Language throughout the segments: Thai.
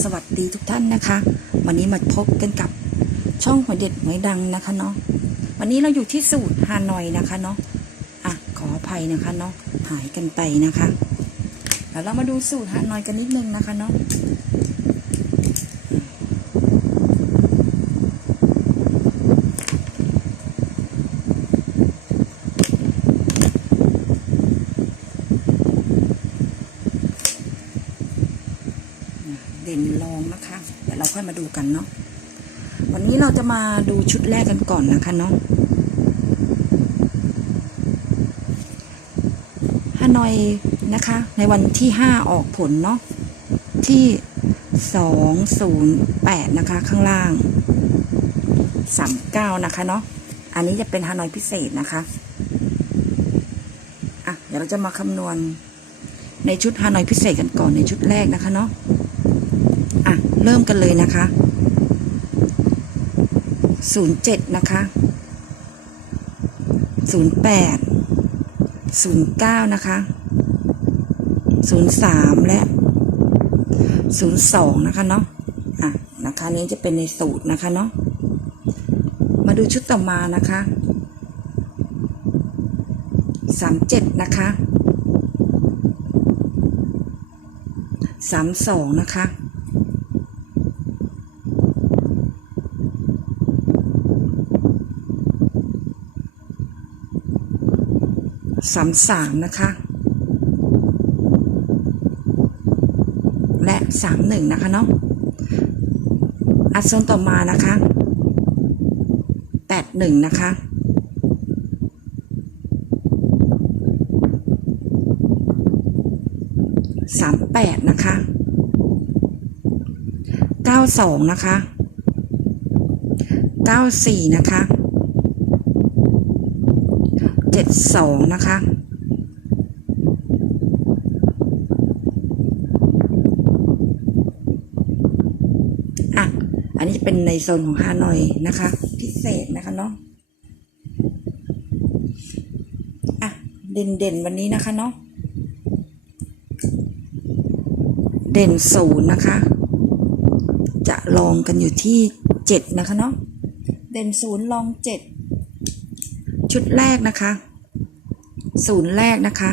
สวัสดีทุกท่านนะคะ วันนี้มาพบกันกับช่องหวยเด็ดหวยดังนะคะเนาะวันนี้เราอยู่ที่สูตรฮานอยนะคะเนาะอะขออภัยนะคะเนาะหายกันไปนะคะแล้วเรามาดูสูตรฮานอยกันนิดนึงนะคะเนาะเด่นรองนะคะ เดูกันเนาะวันนี้เราจะมาดูชุดแรกกันก่อนนะคะเนาะฮานอยนะคะ ในวันที่ห้าออกผลเนาะที่สองศูนย์แปดนะคะ ข้างล่างสามเก้านะคะเนาะอันนี้จะเป็นฮานอยพิเศษนะคะอะเดี๋ยวเราจะมาคำนวณในชุดฮานอยพิเศษกันก่อนในชุดแรกนะคะเนาะ อะ เริ่มกันเลยนะคะศูนย์เจ็ดนะคะศูนย์แปดศูนย์เก้านะคะศูนย์สามและศูนย์สองนะคะเนาะอะนะคะนี้จะเป็นในสูตรนะคะเนาะมาดูชุดต่อมานะคะสามเจ็ดนะคะสามสองนะคะ สามสามนะคะ และสามหนึ่งนะคะเนาะอัดโซนต่อมานะคะแปดหนึ่งนะคะสามแปดนะคะเก้าสองนะคะเก้าสี่นะคะ เจ็ดสองนะคะ อะ อันนี้เป็นในโซนของฮานอยนะคะ พิเศษนะคะเนาะ อะ เด่นเด่นวันนี้นะคะเนาะ เด่นศูนย์นะคะ จะลองกันอยู่ที่เจ็ดนะคะเนาะ เด่นศูนย์ลองเจ็ด ชุดแรกนะคะ ศูนย์แรกนะคะ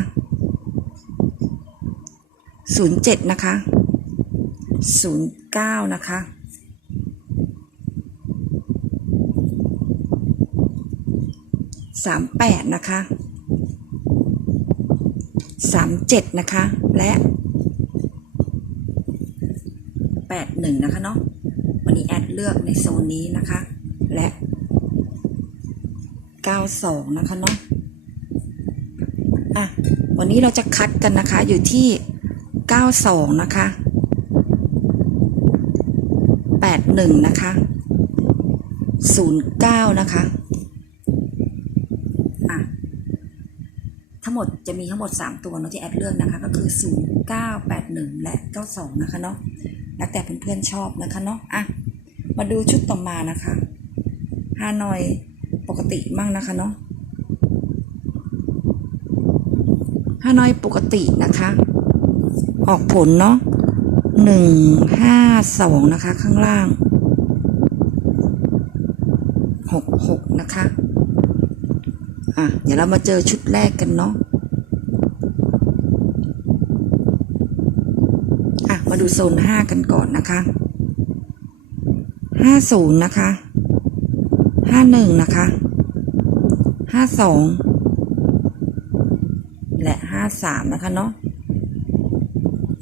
ศูนย์เจ็ดนะคะศูนย์เก้านะคะสามแปดนะคะสามเจ็ดนะคะ และแปดหนึ่งนะคะเนาะวันนี้แอดเลือกในโซนนี้นะคะ 92 นะคะเนาะอะวันนี้เราจะคัดกันนะคะอยู่ที่ 92 นะคะ 81 นะคะ 09 นะคะอะทั้งหมดจะมีทั้งหมด 3 ตัวเนาะที่แอดเลือกนะคะ ก็คือ 0981 และ 92 นะคะเนาะแล้วแต่เพื่อนๆชอบนะคะเนาะอะมาดูชุดต่อมานะคะฮานอย ปกติมั่งนะคะเนาะฮานอยปกตินะคะ ออกผลเนาะหนึ่งห้าสองนะคะ ข้างล่างหกหกนะคะ อะ เดี๋ยวเรามาเจอชุดแรกกันเนาะอะ มาดูโซนห้ากันก่อนนะคะห้าศูนย์นะคะ ห้าหนึ่งนะคะห้าสองและห้าสามนะคะเนาะ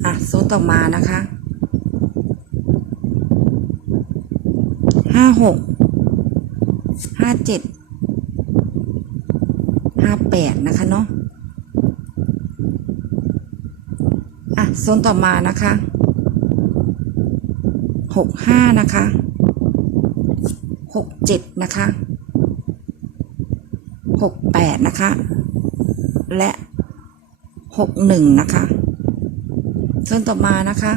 อะโซนต่อมานะคะห้าหกห้าเจ็ดห้าแปดนะคะเนาะอะโซนต่อมานะคะหกห้านะคะ หกเจ็ดนะคะหกแปดนะคะ และหกหนึ่งนะคะส่วนต่อมานะคะ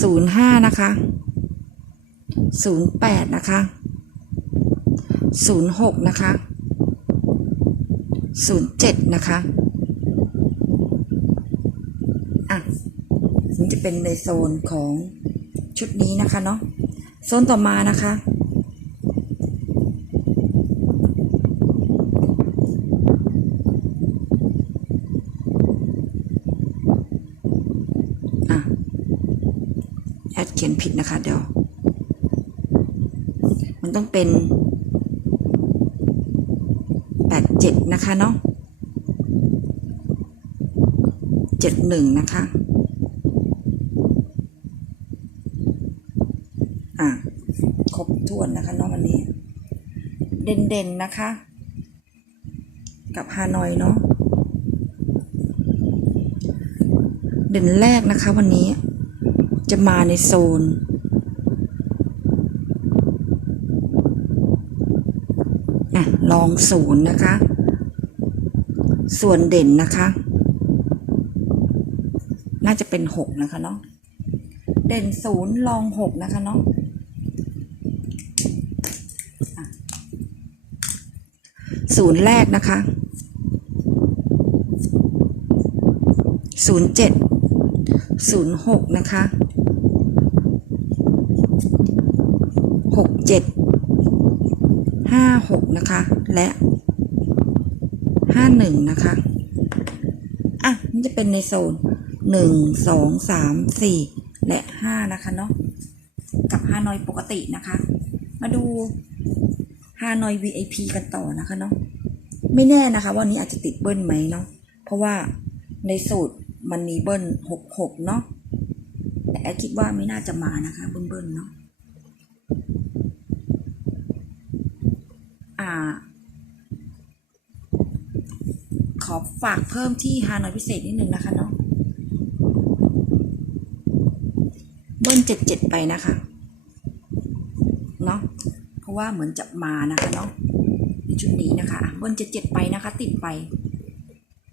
ศูนย์ห้านะคะศูนย์แปดนะคะศูนย์หกนะคะศูนย์เจ็ดนะคะอะมันจะเป็นในโซนของชุดนี้นะคะเนาะ โซนต่อมานะคะอะแอดเขียนผิดนะคะเดี๋ยว มันต้องเป็นแปดเจ็ดนะคะเนาะเจ็ดหนึ่งนะคะ ครบ ถ้วนนะคะเนาะวันนี้ เด่นๆนะคะ กับฮานอยเนาะเด่นแรกนะคะวันนี้จะมาในโซน อะ ลองศูนย์นะคะ ส่วนเด่นนะคะ น่าจะเป็นหกนะคะเนาะ เด่นศูนย์ลองหกนะคะเนาะอะ ศูนย์แรกนะคะศูนย์เจ็ดศูนย์หกนะคะหกเจ็ดห้าหกนะคะ และห้าหนึ่งนะคะ อะ มันจะเป็นในโซนหนึ่งสองสามสี่และห้านะคะเนาะกับฮานอยปกตินะคะ มาดู ฮานอย VIP กันต่อนะคะเนาะไม่แน่นะคะว่าวันนี้อาจจะติดเบิ้ลไหมเนาะเพราะว่าในสูตรมันมีเบิ้ลหกหกเนาะแต่แอคิดว่าไม่น่าจะมานะคะเบิ้ลเบิ้ลเนาะอ่า ขอฝากเพิ่มที่ฮานอยพิเศษนิดนึงนะคะเนาะเบิ้ลเจ็ดเจ็ดไปนะคะ ราะว่าเหมือนจะมานะคะเนาะในชุดนี้นะคะเบิ้ลเจ็ดเจ็ดไปนะคะ ติดไป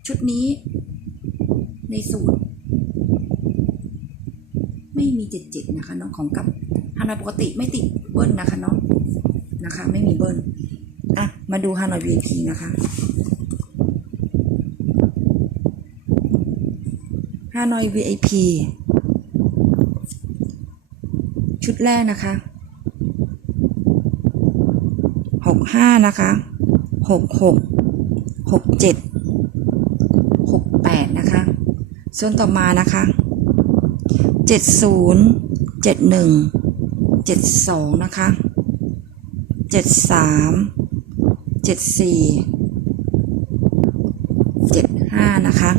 ชุดนี้ ในสูตร ไม่มีเจ็ดเจ็ดนะคะเนาะของกับฮานอยปกติไม่ติดเบิ้ลนะคะเนาะนะคะ ไม่มีเบิ้ลอะมาดูฮานอย VIP นะคะฮานอย VIP ชุดแรกนะคะ ห้านะคะหกหกหกเจ็ดหกแปดนะคะส่วนต่อมานะคะเจ็ดศูนย์เจ็ดหนึ่งเจ็ดสองนะคะเจ็ดสามเจ็ดสี่เจ็ดห้านะคะ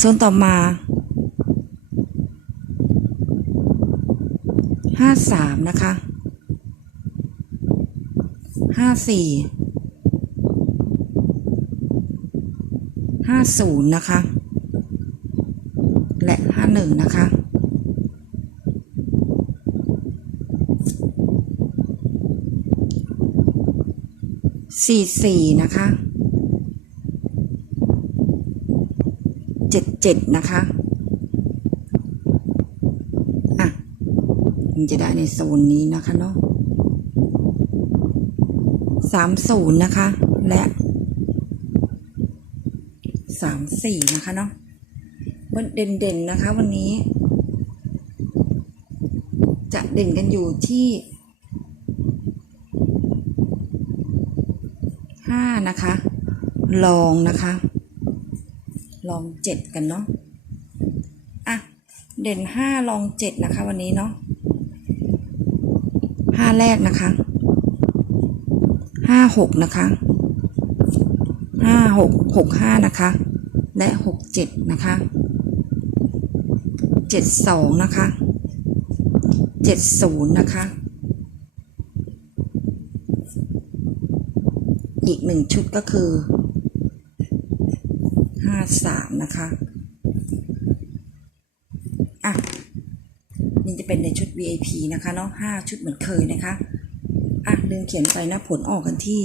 ส่วนต่อมาห้าสามนะคะ ห้าสี่ห้าศูนย์นะคะ และห้าหนึ่งนะคะ สี่สี่นะคะเจ็ดเจ็ดนะคะอะมันจะได้ในโซนนี้นะคะเนาะ สามศูนย์นะคะ และสามสี่นะคะเนาะวันเด่นๆนะคะ วันนี้ จะเด่นกันอยู่ที่ห้านะคะ ลองนะคะ ลองเจ็ดกันเนาะอะเด่นห้าลองเจ็ดนะคะ วันนี้เนาะห้าแรกนะคะ ห้าหกนะคะห้าหกหกห้านะคะ และหกเจ็ดนะคะเจ็ดสองนะคะเจ็ดศูนย์นะคะ อีกหนึ่งชุดก็คือห้าสามนะคะอะนี่จะเป็นในชุด VIP นะคะเนาะห้าชุดเหมือนเคยนะคะ อะลืมเขียนไปนะผลออกกันที่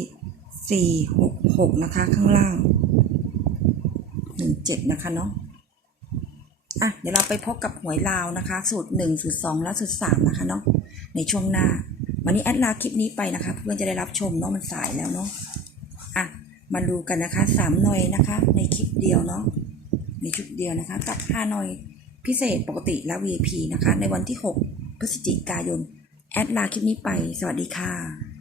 สี่หกหกนะคะ ข้างล่างหนึ่งเจ็ดนะคะเนาะอะเดี๋ยวเราไปพบกับหวยลาวนะคะ สูตรหนึ่งสูตรสองและสูตรสามนะคะเนาะในช่วงหน้า วันนี้แอดลาคลิปนี้ไปนะคะ เพื่อนจะได้รับชมเนาะมันสายแล้วเนาะอะมาดูกันนะคะสามหน่อยนะคะ ในคลิปเดียวเนาะในชุดเดียวนะคะกับห้าหน่อยพิเศษปกติและ VIP นะคะ ในวันที่ 6 พฤศจิกายน แอดลาคลิปนี้ไป สวัสดีค่ะ